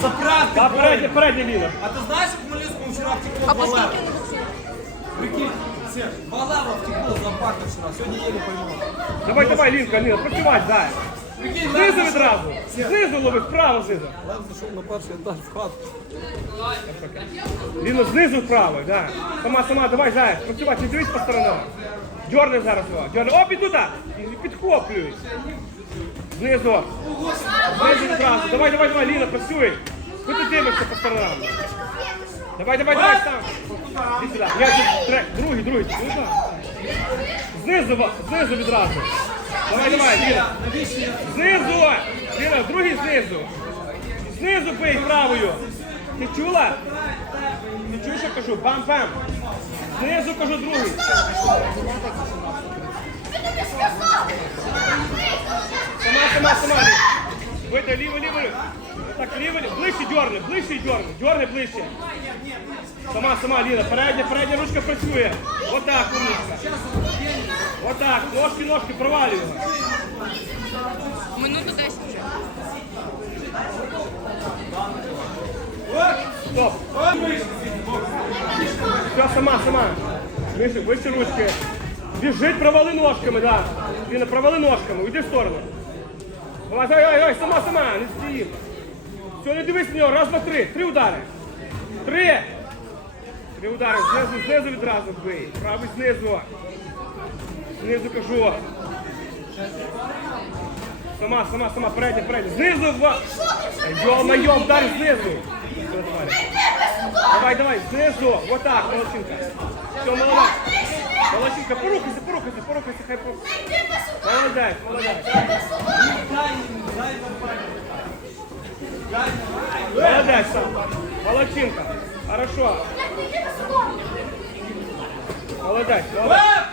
Заправки. Та передня, передня Ліна. А ти знаєш, як в Хмельницькому вчора втекло А два по лева? скільки не боксує? Прикинь, Серж, два лева втекло з лопати вчора. Сьогодні єлі поймав. Давай, давай, Лінка, Ліна, працювати, дай. Прикинь, Знизу лев відразу. Знизу лови, вправо знизу. Лев зайшов на перший етаж в хату. Ліна, знизу вправо, да. Сама, сама, давай, заяць, працювати, не дивись по сторонам. Дьорни зараз його. Дьорни, оп, і туди. І підхоплюй. Знизу. Знизу відразу. Давай, давай, давай, Ліна, працюй. Куди ти дивишся по сторонам? Давай, давай, давай, сам. Іди сюди. Я тут, тре- другий, другий. Сюди. Знизу, ва- знизу відразу. Давай, давай, Ліна. Знизу! Ліна, другий знизу. Знизу бий правою. Ти чула? Ти чуєш, я кажу? Бам-бам. Знизу кажу другий. Сама, сама, сама. Вийди, ліво, ліво. Так, ліво, ліво. Ближче дьорни, ближче дьорни. Дьорни ближче. Сама, сама, Ліна, передня, передня ручка працює. Отак, умничка. Отак, ножки, ножки, провалюй. Минуту 10 вже. Стоп. Все, сама, сама. Вище, вище ручки. Біжить, провали ножками, да. Ліна, провали ножками, уйди в сторону. Давай, давай, давай, сама, сама, не стій. Все, не дивись на нього, раз, два, три. Три удари. Три. Три удари, знизу, знизу відразу бий. Правий знизу. Знизу кажу. Сама, сама, сама, передня, передня. Знизу, два. Йо-моє, вдарь знизу. Давай. Давай, знизу. Вот так, молодчинка. Все, молодець. Молодчинка, порухайся, порухайся, порухайся, хай по... Молодець, молодець. Сам. Молодчинка. Хорошо. Молодець, молодець.